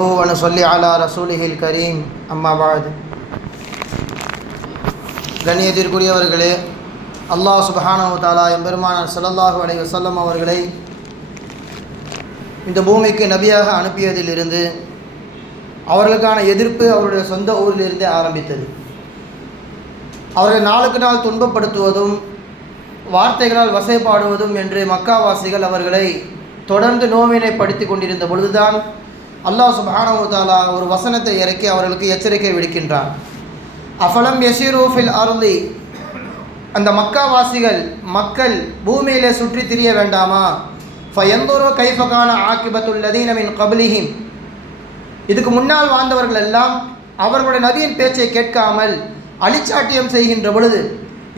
ونصلي على رسوله الكريم أما بعد கண்ணியத்திற்குரியவர்களே, அல்லாஹ் சுப்ஹானஹு வ தஆலா எம்பெருமானார் ஸல்லல்லாஹு அலைஹி வஸல்லம் அவர்களை இந்த பூமிக்கு நபியாக அனுப்பியதிலிருந்து அவர்களுக்கான எதிர்ப்பு அவருடைய சொந்த ஊரிலிருந்தே ஆரம்பித்தது. அவர்களை நாளுக்கு நாள் துன்பப்படுத்துவதும் வார்த்தைகளால் வசைப்பாடுவதும் என்று மக்காவாசிகள் அவர்களை தொடர்ந்து நோவினைப்படுத்தி கொண்டிருந்த பொழுதுதான் அல்லாஹ் சுப்ஹானஹு வ தஆலா ஒரு வசனத்தை இறக்கி அவர்களுக்கு எச்சரிக்கை விடுக்கின்றான். அஃபலம் யஸீரு ஃபில் அர்லி, அந்த மக்காவாசிகள் மக்கள் பூமியிலே சுற்றி திரிய வேண்டாமா? ஃபயன்துரு கைஃப கான ஆகிபத்துல் லதீன மின் கப்லிஹிம், இதுக்கு முன்னால் வாழ்ந்தவர்கள் எல்லாம் அவர்களுடைய நபியின் பேச்சை கேட்காமல் அழிச்சாட்டியம் செய்கின்ற பொழுது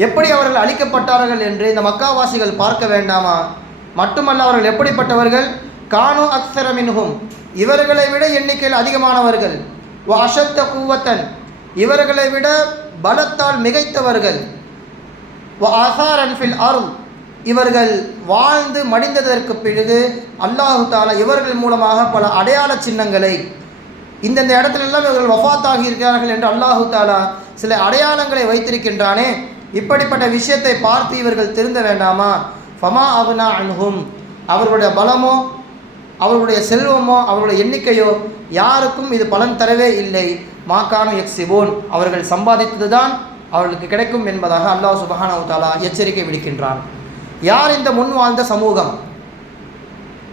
எப்படி அவர்கள் அழிக்கப்பட்டார்கள் என்று இந்த மக்காவாசிகள் பார்க்க வேண்டாமா? மட்டுமல்ல, அவர்கள் எப்படிப்பட்டவர்கள்? கானு அக்ஸர மின்ஹும், இவர்களை விட எண்ணிக்கையில் அதிகமானவர்கள். வ அஷத்த குவத்தன், இவர்களை விட பலத்தால் மிகைத்தவர்கள். வ ஆசாரன் ஃபில் அர்ல், இவர்கள் வாழ்ந்து மடிந்ததற்கு பிறகு அல்லாஹு தஆலா இவர்கள் மூலமாக பல அடையாள சின்னங்களை இந்தந்த இடத்துலெல்லாம் இவர்கள் வஃபாத்தாகி இருக்கிறார்கள் என்று அல்லாஹு தஆலா சில அடையாளங்களை வைத்திருக்கின்றானே, இப்படிப்பட்ட விஷயத்தை பார்த்து இவர்கள் திருந்த வேண்டாமா? ஃபமா அக்னா அன்ஹும், அவர்களுடைய பலமோ அவர்களுடைய செல்வமோ அவர்களுடைய எண்ணிக்கையோ யாருக்கும் இது பலன் தரவே இல்லை. மாக்கானு யக்ஸிபூன், அவர்கள் சம்பாதித்தது தான் அவர்களுக்கு கிடைக்கும் என்பதாக அல்லாஹ் சுப்ஹானஹு வ தஆலா எச்சரிக்கை விடுக்கின்றான். யார் இந்த முன் வாழ்ந்த சமூகம்?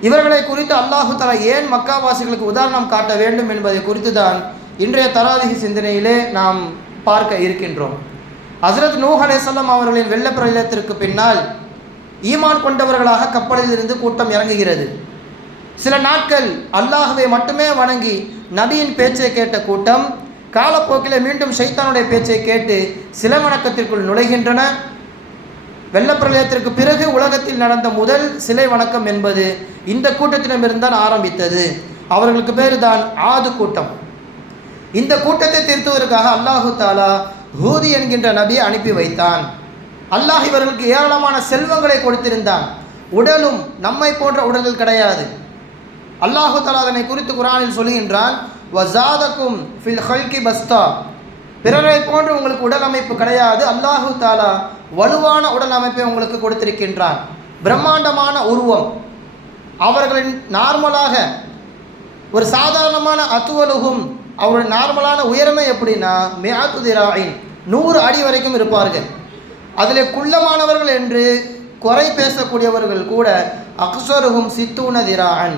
இவர்களை குறித்து அல்லாஹு தஆலா ஏன் மக்காவாசிகளுக்கு உதாரணம் காட்ட வேண்டும் என்பதை குறித்து தான் இன்றைய தராவிஹ் சிந்தனையிலே நாம் பார்க்க இருக்கின்றோம். ஹஸ்ரத் நூஹ் அலைஹிஸ்ஸலாம் அவர்களின் வெள்ளப்பிரளயத்திற்கு பின்னால் ஈமான் கொண்டவர்களாக கப்பலில் இருந்து கூட்டம் இறங்குகிறது. சில நாட்கள் அல்லாஹ்வை மட்டுமே வணங்கி நபியின் பேச்சை கேட்ட கூட்டம் காலப்போக்கில் மீண்டும் ஷைத்தானுடைய பேச்சை கேட்டு சில வணக்கத்திற்குள் நுழைகின்றன. வெள்ளப்பிரளயத்திற்கு பிறகு உலகத்தில் நடந்த முதல் சிலை வணக்கம் என்பது இந்த கூட்டத்திடமிருந்தான் ஆரம்பித்தது. அவர்களுக்கு பேர் தான் ஆது கூட்டம். இந்த கூட்டத்தை திருத்துவதற்காக அல்லாஹு தஆலா ஹூத் என்கின்ற நபியை அனுப்பி வைத்தான். அல்லாஹ் இவர்களுக்கு ஏராளமான செல்வங்களை கொடுத்திருந்தான். உடலும் நம்மை போன்ற உடல்கள் கிடையாது. அல்லாஹு தஆலா அதனை குறித்து குர்ஆனில் சொல்கின்றான், வஸாதக்கும் ஃபில் ஹல்கி பஸ்தா, பிறரை போன்று உங்களுக்கு உடல் அமைப்பு கிடையாது. அல்லாஹு தஆலா வலுவான உடல் அமைப்பை உங்களுக்கு கொடுத்திருக்கின்றான். பிரம்மாண்டமான உருவம். அவர்களின் நார்மலாக ஒரு சாதாரணமான அத்துவலுகும் அவருடைய நார்மலான உயரமே எப்படின்னா மிஅத்து திராஇன், 100 அடி வரைக்கும் இருப்பார்கள். அதில் குள்ளமானவர்கள் என்று குறை பேசக்கூடியவர்கள் கூட அக்ஸருஹும் சித்தூன திராஅன்,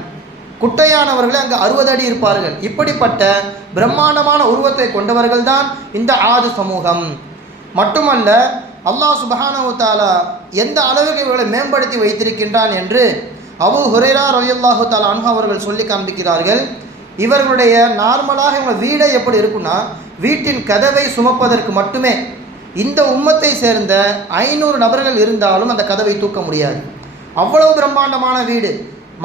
குட்டையானவர்களே அங்கு 60 அடி இருப்பார்கள். இப்படிப்பட்ட பிரம்மாண்டமான உருவத்தை கொண்டவர்கள் தான் இந்த ஆது சமூகம். மட்டுமல்ல, அல்லாஹ் சுப்ஹானஹு வ தஆலா எந்த அளவுக்கு இவர்களை மேம்படுத்தி வைத்திருக்கின்றான் என்று அபூ ஹுரைரா ரலியல்லாஹு தஆலா அன்ஹு அவர்கள் சொல்லி காண்பிக்கிறார்கள். இவர்களுடைய நார்மலாக இவங்க வீடே எப்படி இருக்குன்னா, வீட்டின் கதவை சுமப்பதற்கு மட்டுமே இந்த உம்மத்தை சேர்ந்த 500 நபர்கள் இருந்தாலும் அந்த கதவை தூக்க முடியாது. அவ்வளவு பிரம்மாண்டமான வீடு.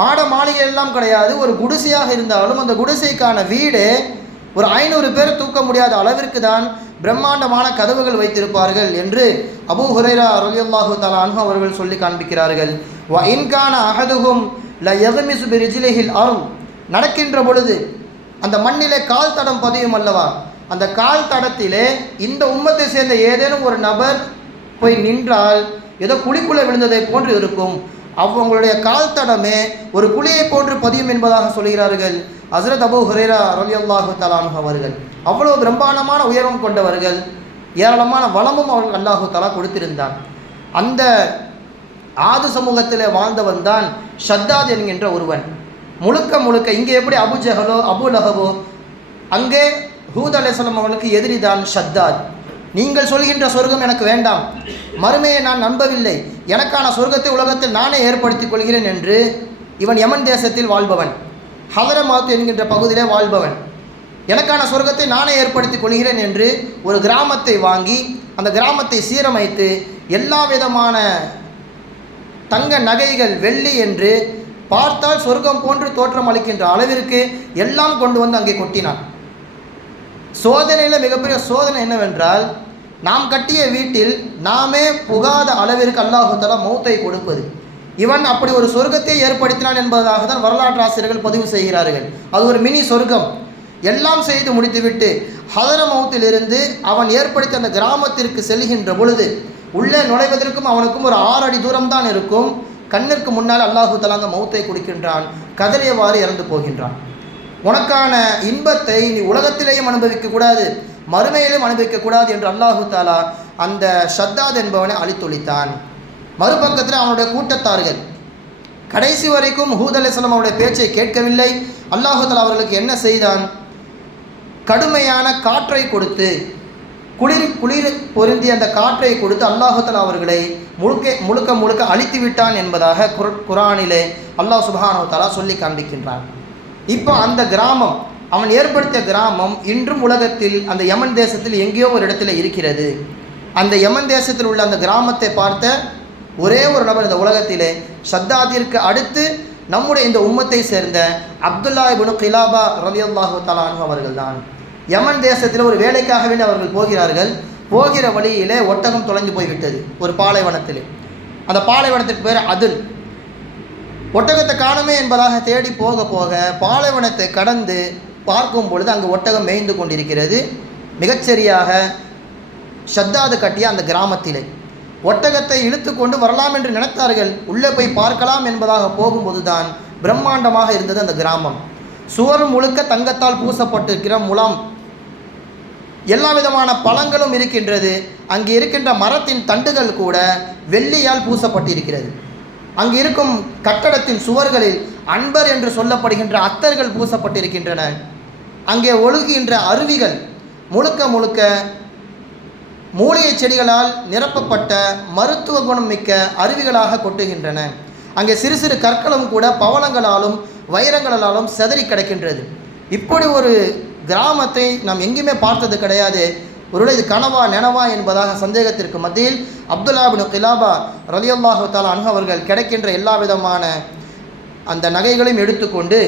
மாட மாளிகை எல்லாம் கிடையாது. ஒரு குடிசையாக இருந்தாலும் அந்த குடிசைக்கான வீடு ஒரு 500 பேர் தூக்க முடியாத அளவிற்கு தான் பிரம்மாண்டமான கதவுகள் வைத்திருப்பார்கள் என்று அபூ ஹுரைரா ரலியல்லாஹு தஆலா அன்ஹு அவர்கள் சொல்லி காண்பிக்கிறார்கள். வ இன் கான அஹதுஹும் ல யக்மிசு பிரிஜ்லிஹில் அர்ல், நடக்கின்ற பொழுது அந்த மண்ணிலே கால் தடம் பதியும் அல்லவா, அந்த கால் தடத்திலே இந்த உம்மத்தை சேர்ந்த ஏதேனும் ஒரு நபர் போய் நின்றால் ஏதோ குழிக்குள்ளே விழுந்ததை போன்று இருக்கும். அவங்களுடைய கால் தடமே ஒரு குழியை போன்று பதியும் என்பதாக சொல்கிறார்கள் ஹஸ்ரத் அபூ ஹுரைரா ரலியல்லாஹு தஆலா அன்ஹு அவர்கள். அவ்வளவு பிரம்மாண்டமான உயரம் கொண்டவர்கள். ஏராளமான வளமும் அவர்கள் அல்லாஹு தஆலா கொடுத்திருந்தான். அந்த ஆது சமூகத்தில் வாழ்ந்தவன் தான் ஷத்தாத் என்கின்ற ஒருவன். முழுக்க இங்கே எப்படி அபு ஜஹலோ அபு லஹபோ, அங்கே ஹூத் அலைஹிஸ்ஸலாம் அவர்களுக்கு எதிரி தான் ஷத்தாத். நீங்கள் சொல்கின்ற சொர்க்கம் எனக்கு வேண்டாம், மறுமையை நான் நம்பவில்லை, எனக்கான சொர்க்கத்தை உலகத்தில் நானே ஏற்படுத்திக் கொள்கிறேன் என்று இவன் யமன் தேசத்தில் வாழ்பவன், ஹதரமாத் என்கின்ற பகுதியிலே வாழ்பவன். எனக்கான சொர்க்கத்தை நானே ஏற்படுத்திக் கொள்கிறேன் என்று ஒரு கிராமத்தை வாங்கி அந்த கிராமத்தை சீரமைத்து எல்லா விதமான தங்க நகைகள் வெள்ளி என்று பார்த்தால் சொர்க்கம் போன்று தோற்றம் அளிக்கின்ற அளவிற்கு எல்லாம் கொண்டு வந்து அங்கே கொட்டினான். சோதனையில் மிகப்பெரிய சோதனை என்னவென்றால், நாம் கட்டிய வீட்டில் நாமே புகாத அளவிற்கு அல்லாஹு தஆலா மௌத்தை கொடுப்பது. இவன் அப்படி ஒரு சொர்க்கத்தை ஏற்படுத்தினான் என்பதாக தான் வரலாற்று ஆசிரியர்கள் பதிவு செய்கிறார்கள். அது ஒரு மினி சொர்க்கம். எல்லாம் செய்து முடித்துவிட்டு ஹதரமௌத்திலிருந்து அவன் ஏற்படுத்திய அந்த கிராமத்திற்கு செல்கின்ற பொழுது உள்ளே நுழைவதற்கும் அவனுக்கும் ஒரு 6 அடி தூரம்தான் இருக்கும். கண்ணிற்கு முன்னால் அல்லாஹு தஆலா அந்த மௌத்தை கொடுக்கின்றான். கதறியவாறு இறந்து போகின்றான். உனக்கான இன்பத்தை நீ உலகத்திலேயும் அனுபவிக்கக்கூடாது, மறுமையிலும் அனுபவிக்கக்கூடாது என்று அல்லாஹு தஆலா அந்த ஷத்தாத் என்பவனை அழித்தொழித்தான். மறுபக்கத்தில் அவனுடைய கூட்டத்தார்கள் கடைசி வரைக்கும் ஹூத் அலைஹிஸ்ஸலாம் அவருடைய பேச்சை கேட்கவில்லை. அல்லாஹு தஆலா அவர்களுக்கு என்ன செய்தான்? கடுமையான காற்றை கொடுத்து, குளிர் பொருந்திய அந்த காற்றை கொடுத்து அல்லாஹு தஆலா அவர்களை முழுக்க அழித்து விட்டான் என்பதாக குர்ஆனிலே அல்லாஹ் சுப்ஹானஹு வ தஆலா சொல்லி காண்பிக்கின்றான். இப்போ அந்த கிராமம், அவன் ஏற்படுத்திய கிராமம் இன்றும் உலகத்தில் அந்த யமன் தேசத்தில் எங்கேயோ ஒரு இடத்துல இருக்கிறது. அந்த யமன் தேசத்தில் உள்ள அந்த கிராமத்தை பார்த்த ஒரே ஒரு நபர் இந்த உலகத்திலே ஷத்தாதிற்கு அடுத்து நம்முடைய இந்த உம்மத்தை சேர்ந்த அப்துல்லா இப்னு கிலாபா ரலியல்லாஹு தஆலா அன்ஹு அவர்கள் தான். யமன் தேசத்தில் ஒரு வேலைக்காக வேண்டி அவர்கள் போகிறார்கள். போகிற வழியிலே ஒட்டகம் தொலைந்து போய்விட்டது ஒரு பாலைவனத்திலே. அந்த பாலைவனத்திற்கு பேர் அதுல். ஒட்டகத்தை காணுமே என்பதாக தேடி போக போக பாலைவனத்தை கடந்து பார்க்கும் பொழுது அங்கு ஒட்டகம் மேய்ந்து கொண்டிருக்கிறது. மிகச்சரியாக ஷத்தாது கட்டிய அந்த கிராமத்திலே ஒட்டகத்தை இழுத்து கொண்டு வரலாம் என்று நினைத்தார்கள். உள்ளே போய் பார்க்கலாம் என்பதாக போகும்போது தான் பிரம்மாண்டமாக இருந்தது அந்த கிராமம். சுவர் முழுக்க தங்கத்தால் பூசப்பட்டிருக்கிற முலாம், எல்லா விதமான பழங்களும் இருக்கின்றது. அங்கே இருக்கின்ற மரத்தின் தண்டுகள் கூட வெள்ளியால் பூசப்பட்டிருக்கிறது. அங்கு இருக்கும் கட்டடத்தின் சுவர்களில் அன்பர் என்று சொல்லப்படுகின்ற அத்தர்கள் பூசப்பட்டிருக்கின்றன. அங்கே ஒழுகுகின்ற அருவிகள் முழுக்க மூலிகை செடிகளால் நிரப்பப்பட்ட மருத்துவ குணம் மிக்க அருவிகளாக கொட்டுகின்றன. அங்கே சிறு சிறு கற்களும் கூட பவளங்களாலும் வைரங்களாலும் செதறி கிடக்கின்றது. இப்படி ஒரு கிராமத்தை நாம் எங்கேயுமே பார்த்தது கிடையாது. ஒருவேளை இது கனவா நெனவா என்பதாக சந்தேகத்திற்கு மத்தியில் அப்துல்லா இப்னு கிலாபா ரலியல்லாஹு தஆலா அன்ஹு அவர்கள் கிடைக்கின்ற எல்லா விதமான அந்த நகைகளையும் எடுத்துக்கொண்டு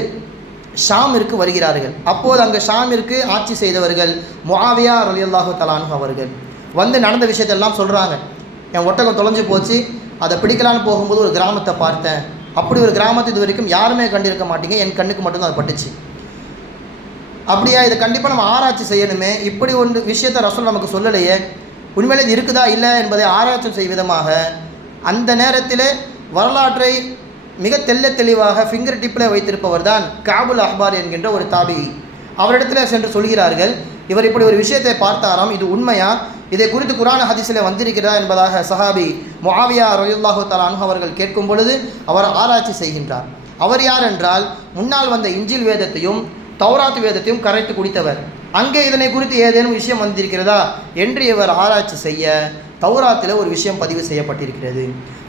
ஷாமிற்கு வருகிறார்கள். அப்போது அங்கே ஷாமிற்கு ஆட்சி செய்தவர்கள் முஆவியா ரலியல்லாஹு தஆலா அன்ஹு அவர்கள் வந்து நடந்த விஷயத்தெல்லாம் சொல்கிறாங்க. என் ஒட்டகம் தொலைஞ்சு போச்சு, அதை பிடிக்கலான்னு போகும்போது ஒரு கிராமத்தை பார்த்தேன். அப்படி ஒரு கிராமத்தை இது வரைக்கும் யாருமே கண்டிருக்க மாட்டீங்க, என் கண்ணுக்கு மட்டும்தான் அது பட்டுச்சு. அப்படியா, இதை கண்டிப்பாக நம்ம ஆராய்ச்சி செய்யணுமே, இப்படி ஒன்று விஷயத்தை ரசூல் நமக்கு சொல்லலையே, உண்மையிலே இது இருக்குதா இல்லை என்பதை ஆராய்ச்சி செய்யும் விதமாக அந்த நேரத்தில் வரலாற்றை மிக தெளிவாக ஃபிங்கர் டிப்பில் வைத்திருப்பவர் தான் காபுல் அஹ்பார் என்கின்ற ஒரு தாபி. அவரிடத்தில் சென்று சொல்கிறார்கள், இவர் இப்படி ஒரு விஷயத்தை பார்த்தாராம், இது உண்மையா, இதை குறித்து குர்ஆன் ஹதீஸில் வந்திருக்கிறதா என்பதாக சஹாபி முஆவியா ரலியல்லாஹு தஆலா அன்ஹு அவர்கள் கேட்கும் பொழுது அவர் ஆராய்ச்சி செய்கின்றார். அவர் யார் என்றால், முன்னால் வந்த இஞ்சில் வேதத்தையும் தௌராத் வேதத்தையும் கரைத்து குடித்தவர். அங்கே இதனை குறித்து ஏதேனும் விஷயம் வந்திருக்கிறதா என்று இவர் ஆராய்ச்சி செய்ய தௌராத்தில் ஒரு விஷயம் பதிவு செய்யப்பட்டிருக்கிறது.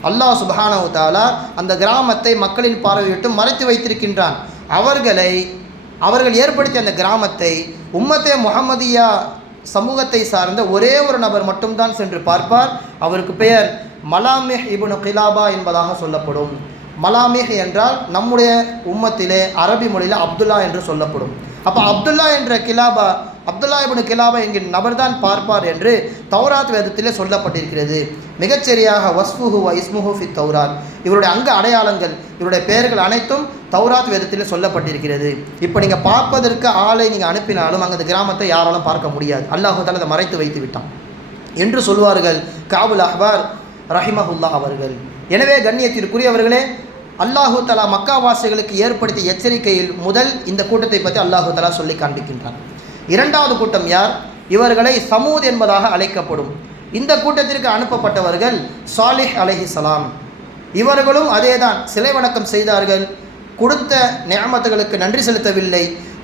அல்லாஹ் சுப்ஹானஹு வ தஆலா அந்த கிராமத்தை மக்களின் பார்வையிட்டு மறைத்து வைத்திருக்கின்றான். அவர்கள் ஏற்படுத்திய அந்த கிராமத்தை உம்மத்தே முஹம்மதியா சமூகத்தை சார்ந்த ஒரே ஒரு நபர் மட்டும்தான் சென்று பார்ப்பார். அவருக்கு பெயர் மலாமிஹ் இப்னு கிலாபா என்பதாக சொல்லப்படும். மலாமிஹ் என்றால் நம்முடைய உம்மத்திலே அரபி மொழியில் அப்துல்லா என்று சொல்லப்படும். அப்போ அப்துல்லா இப்னு கிலாபா என்கிற நபர் தான் பார்ப்பார் என்று தௌராத் வேதத்திலே சொல்லப்பட்டிருக்கிறது. மிகச்சரியாக வஸ்ஃபுஹு வ இஸ்முஹு ஃபி தௌராத், இவருடைய அங்க அடையாளங்கள், இவருடைய பெயர்கள் அனைத்தும் தௌராத் வேதத்திலே சொல்லப்பட்டிருக்கிறது. இப்போ நீங்கள் பார்ப்பதற்கு ஆளை நீங்கள் அனுப்பினாலும் அங்கே அந்த கிராமத்தை யாராலும் பார்க்க முடியாது. அல்லாஹு தஆலா அதை மறைத்து வைத்து விட்டான் என்று சொல்வார்கள் காபுல் அஹ்பார் ரஹிமஹுல்லாஹ் அவர்கள். எனவே கண்ணியத்திற்குரியவர்களே, அல்லாஹு தஆலா மக்காவாசிகளுக்கு ஏற்படுத்திய எச்சரிக்கையில் முதல் இந்த கூட்டத்தை பற்றி அல்லாஹு தஆலா சொல்லி காண்பிக்கின்றான். இரண்டாவது கூட்டம் யார்? இவர்களை சமூத் என்பதாக அழைக்கப்படும். இந்த கூட்டத்திற்கு அனுப்பப்பட்டவர்கள் சாலிஹ் அலைஹிஸ்ஸலாம். இவர்களும் அதேதான், சிலை வணக்கம் செய்தார்கள், கொடுத்த நிஅமத்துகளுக்கு நன்றி செலுத்தவில்லை,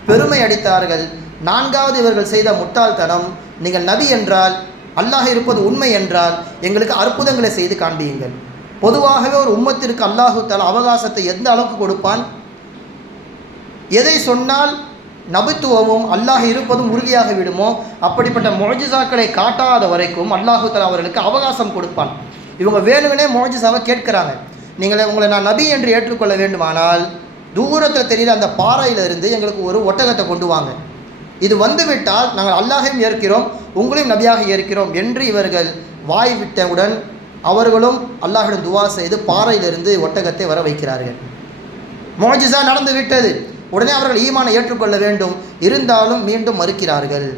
பெருமை அடித்தார்கள். நான்காவது இவர்கள் செய்த முட்டாள்தனம், நீங்கள் நபி என்றால், அல்லாஹ் இருப்பது உண்மை என்றால் எங்களுக்கு அற்புதங்களை செய்து காண்பியுங்கள். பொதுவாகவே ஒரு உம்மத்திற்கு அல்லாஹு தஆலா அவகாசத்தை எந்த அளவுக்கு கொடுப்பான், எதை சொன்னால் நபித்துவமும் அல்லாஹ் இருப்பதும் உறுதியாக விடுமோ அப்படிப்பட்ட முஅஜிசாக்களை காட்டாத வரைக்கும் அல்லாஹு தஆலா அவர்களுக்கு அவகாசம் கொடுப்பான். இவங்க வேணுவனே முஅஜிசாவை கேட்கிறாங்க. உங்களை நான் நபி என்று ஏற்றுக்கொள்ள வேண்டுமானால் தூரத்தில் தெரிகிற அந்த பாறையிலிருந்து எங்களுக்கு ஒரு ஒட்டகத்தை கொண்டு வாங்க, இது வந்துவிட்டால் நாங்கள் அல்லாஹையும் ஏற்கிறோம், உங்களையும் நபியாக ஏற்கிறோம் என்று இவர்கள் வாய் விட்டவுடன் அவர்களும் அல்லாஹ்விடம் துவா செய்து பாறையிலிருந்து ஒட்டகத்தை வர வைக்கிறார்கள். முஅஜிஸா நடந்து விட்டது. உடனே அவர்கள் ஈமானை ஏற்றுக்கொள்ள வேண்டும், இருந்தாலும் மீண்டும் மறுக்கிறார்கள்.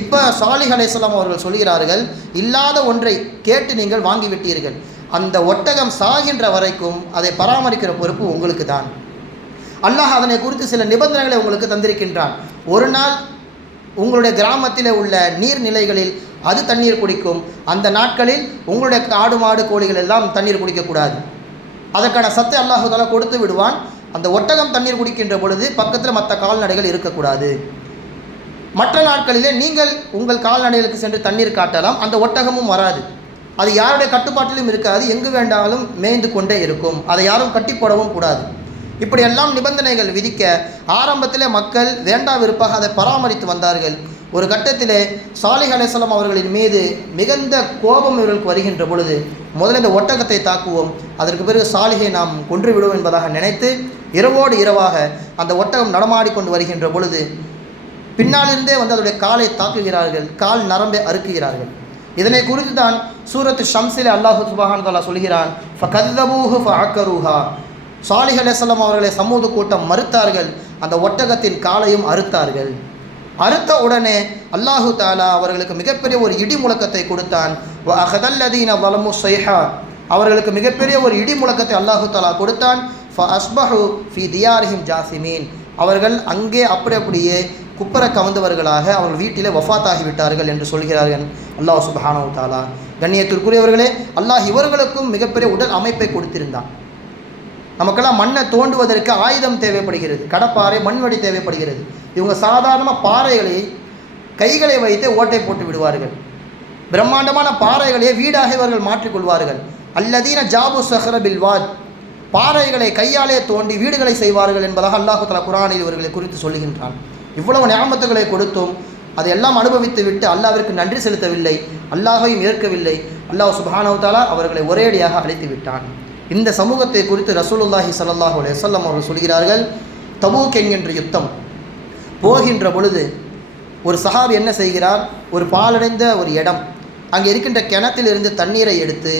இப்போ சாலிஹ் அலைஹிஸ்ஸலாம் அவர்கள் சொல்கிறார்கள், இல்லாத ஒன்றை கேட்டு நீங்கள் வாங்கிவிட்டீர்கள், அந்த ஒட்டகம் சாகின்ற வரைக்கும் அதை பராமரிக்கிற பொறுப்பு உங்களுக்கு தான். அல்லாஹ் அதனை குறித்து சில நிபந்தனைகளை உங்களுக்கு தந்திருக்கின்றான். ஒரு நாள் உங்களுடைய கிராமத்தில் உள்ள நீர்நிலைகளில் அது தண்ணீர் குடிக்கும். அந்த நாட்களில் உங்களுடைய ஆடு மாடு கோழிகள் எல்லாம் தண்ணீர் குடிக்கக்கூடாது. அதற்கான சத்தை அல்லாஹ் தஆலா கொடுத்து விடுவான். அந்த ஒட்டகம் தண்ணீர் குடிக்கின்ற பொழுது பக்கத்தில் மற்ற கால்நடைகள் இருக்கக்கூடாது. மற்ற நாட்களிலே நீங்கள் உங்கள் கால்நடைகளுக்கு சென்று தண்ணீர் காட்டலாம், அந்த ஒட்டகமும் வராது. அது யாருடைய கட்டுப்பாட்டிலும் இருக்காது, எங்கு வேண்டாலும் மேய்ந்து கொண்டே இருக்கும். அதை யாரும் கட்டி போடவும் கூடாது. இப்படியெல்லாம் நிபந்தனைகள் விதிக்க ஆரம்பத்திலே மக்கள் வேண்டா விருப்பாக அதை பராமரித்து வந்தார்கள். ஒரு கட்டத்திலே சாலிஹ் அலைஹிஸ்ஸலாம் அவர்களின் மீது மிகுந்த கோபம் இவர்களுக்கு வருகின்ற பொழுது, முதல்ல இந்த ஒட்டகத்தை தாக்குவோம், அதற்கு பிறகு சாலிஹை நாம் கொன்று விடுவோம் என்பதாக நினைத்து இரவோடு இரவாக அந்த ஒட்டகம் நடமாடிக்கொண்டு வருகின்ற பொழுது பின்னாலிருந்தே வந்து அதனுடைய காலை தாக்குகிறார்கள், கால் நரம்பை அறுக்குகிறார்கள். இதனை குறித்து தான் சூரத்து ஷம்ஸிலே அல்லாஹ் சுப்ஹானஹு வ தஆலா சொல்கிறான், ஃபகல்லபூஹு ஃபஅக்கரூஹா. சாலிஹ் அலைஹிஸ்ஸலாம் அவர்களை சமூக கூட்டம் மறுத்தார்கள், அந்த ஒட்டகத்தின் காலையும் அறுத்தார்கள். அறுத்த உடனே அல்லாஹு தஆலா அவர்களுக்கு மிகப்பெரிய ஒரு இடி முழக்கத்தை கொடுத்தான். வ அஹதல்லதீன ஸலமு ஸைஹா, அவர்களுக்கு மிகப்பெரிய ஒரு இடி முழக்கத்தை அல்லாஹு தஆலா கொடுத்தான். ஃபஅஸ்பஹு ஃபீ தியாரிஹிம் ஜாசிமீன், அவர்கள் அங்கே அப்படியே குப்பர கவர்ந்தவர்களாக அவர்கள் வீட்டிலே வஃபாத்தாகிவிட்டார்கள் என்று சொல்கிறார்கள் அல்லாஹ் சுப்ஹானஹு வ தஆலா. கண்ணியத்திற்குரியவர்களே, அல்லாஹ் இவர்களுக்கும் மிகப்பெரிய உடல் அமைப்பை கொடுத்திருந்தான். நமக்கெல்லாம் மண்ணை தோண்டுவதற்கு ஆயுதம் தேவைப்படுகிறது, கடப்பாறை மண்வெடி தேவைப்படுகிறது. இவங்க சாதாரணமாக பாறைகளை கைகளை வைத்து ஓட்டை போட்டு விடுவார்கள். பிரம்மாண்டமான பாறைகளையே வீடாக இவர்கள் மாற்றிக்கொள்வார்கள். அல்லதீன ஜாபு ஸஹ்ர பில் வாத், பாறைகளை கையாலே தோண்டி வீடுகளை செய்வார்கள் என்பதாக அல்லாஹ் தஆலா குர்ஆனில் இவர்களை குறித்து சொல்லுகின்றான். இவ்வளவு நியாமத்துகளை கொடுத்தும் அதையெல்லாம் அனுபவித்து விட்டு அல்லாஹ்விற்கு நன்றி செலுத்தவில்லை, அல்லாஹையும் ஏற்கவில்லை. அல்லாஹ் சுப்ஹானஹு வ தஆலா அவர்களை ஒரேடியாக அழைத்து விட்டான். இந்த சமூகத்தை குறித்து ரசூலுல்லாஹி ஸல்லல்லாஹு அலைஹி வஸல்லம் அவர்கள் சொல்கிறார்கள், தபூக் என்கின்ற யுத்தம் போகின்ற பொழுது ஒரு சஹாபி என்ன செய்கிறார், ஒரு பாலடைந்த ஒரு இடம், அங்கே இருக்கின்ற கிணத்திலிருந்து தண்ணீரை எடுத்து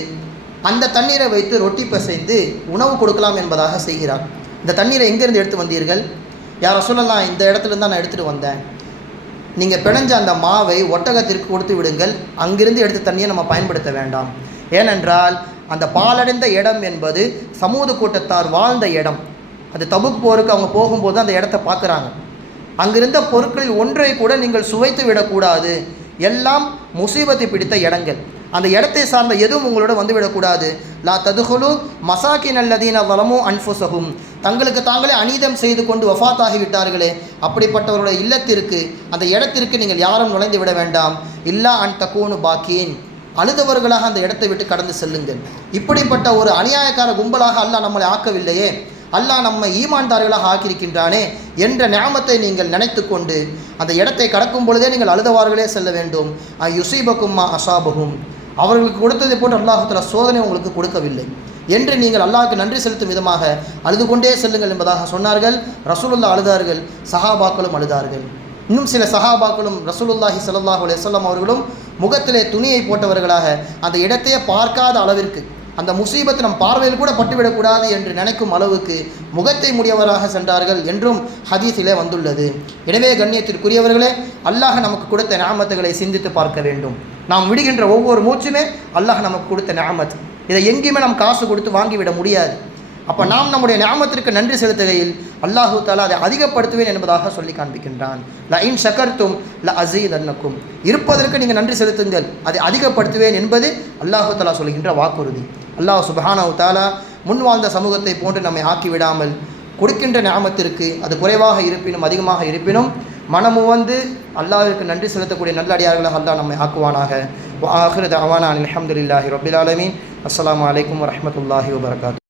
அந்த தண்ணீரை வைத்து ரொட்டி பிசைந்து உணவு கொடுக்கலாம் என்பதாக செய்கிறார். இந்த தண்ணீரை எங்கேருந்து எடுத்து வந்தீர்கள்? யார் ரசூலல்லாஹ், இந்த இடத்துலேருந்து நான் எடுத்துகிட்டு வந்தேன். நீங்கள் பிணைஞ்ச அந்த மாவை ஒட்டகத்திற்கு கொடுத்து விடுங்கள், அங்கிருந்து எடுத்த தண்ணியை நம்ம பயன்படுத்த வேண்டாம். ஏனென்றால் அந்த பாலடைந்த இடம் என்பது சமூக கூட்டத்தார் வாழ்ந்த இடம். அது தபுக் போருக்கு அவங்க போகும்போது அந்த இடத்த பார்க்குறாங்க. அங்கிருந்த பொருட்களில் ஒன்றை கூட நீங்கள் சுவைத்து விடக்கூடாது, எல்லாம் முசீபத்தை பிடித்த இடங்கள். அந்த இடத்தை சார்ந்த எதுவும் உங்களோட வந்துவிடக்கூடாது. லா ததுகுலு மசாக்கின் அல்லதீன ஸலமு அன்ஃபுஸஹும், தங்களுக்கு தாங்களே அநீதம் செய்து கொண்டு வஃபாத்தாகிவிட்டார்களே அப்படிப்பட்டவருடைய இல்லத்திற்கு, அந்த இடத்திற்கு நீங்கள் யாரும் நுழைந்து விட வேண்டாம். இல்லா அன் தகூனு பாக்கீன், அழுதவர்களாக அந்த இடத்தை விட்டு கடந்து செல்லுங்கள். இப்படிப்பட்ட ஒரு அநியாயக்கார கும்பலாக அல்லாஹ் நம்மளை ஆக்கவில்லையே, அல்லாஹ் நம்மை ஈமான்தார்களாக ஆக்கியிருக்கின்றானே என்ற நியாமத்தை நீங்கள் நினைத்து கொண்டு அந்த இடத்தை கடக்கும் பொழுதே நீங்கள் அழுதவார்களே செல்ல வேண்டும். யுசீபக்கும் மா அசாபகும், அவர்களுக்கு கொடுத்ததை போன்று அல்லாஹ் தஆலா சோதனை உங்களுக்கு கொடுக்கவில்லை என்று நீங்கள் அல்லாஹ்வுக்கு நன்றி செலுத்தும் விதமாக அழுது கொண்டே செல்லுங்கள் என்பதாக சொன்னார்கள். ரசூலுல்லாஹ் அழுதார்கள், சஹாபாக்களும் அழுதார்கள். இன்னும் சில சஹாபாக்களும் ரசூலுல்லாஹி ஸல்லல்லாஹு அலைஹி வஸல்லம் அவர்களும் முகத்திலே துணியை போட்டவர்களாக அந்த இடத்தையே பார்க்காத அளவிற்கு, அந்த முசீபத் நம் பார்வையில் கூட பட்டுவிடக்கூடாது என்று நினைக்கும் அளவுக்கு முகத்தை முடியவராக சென்றார்கள் என்றும் ஹதீஸிலே வந்துள்ளது. எனவே கண்ணியத்திற்குரியவர்களே, அல்லாஹ் நமக்கு கொடுத்த நியாமத்துகளை சிந்தித்து பார்க்க வேண்டும். நாம் விடுகின்ற ஒவ்வொரு மூச்சுமே அல்லாஹ் நமக்கு கொடுத்த நியாமத். இதை எங்கேயுமே நாம் காசு கொடுத்து வாங்கிவிட முடியாது. அப்போ நாம் நம்முடைய நியாமத்திற்கு நன்றி செலுத்துகையில் அல்லாஹு தஆலா அதை அதிகப்படுத்துவேன் என்பதாக சொல்லி காண்பிக்கின்றான். ல இன் ஷக்கர்தும் ல அஸீதன்னக்கும், இருப்பதற்கு நீங்கள் நன்றி செலுத்துங்கள், அதை அதிகப்படுத்துவேன் என்பது அல்லாஹு தஆலா சொல்கின்ற வாக்குறுதி. அல்லாஹ் சுப்ஹானஹு வ தஆலா முன் வாழ்ந்த சமூகத்தை போன்று நம்மை ஆக்கிவிடாமல் கொடுக்கின்ற நியாமத்திற்கு அது குறைவாக இருப்பினும் அதிகமாக இருப்பினும் மனமு வந்து அல்லாஹ்விற்கு நன்றி செலுத்தக்கூடிய நல்லடியார்களாக அல்லாஹ் நம்மை ஆக்குவானாக. வ ஆகிரு தஅவானா அல்ஹம்துலில்லாஹி ரப்பில் ஆலமீன். அஸ்ஸலாமு அலைக்கும் வரஹ்மத்துல்லாஹி வபரகாத்துஹு.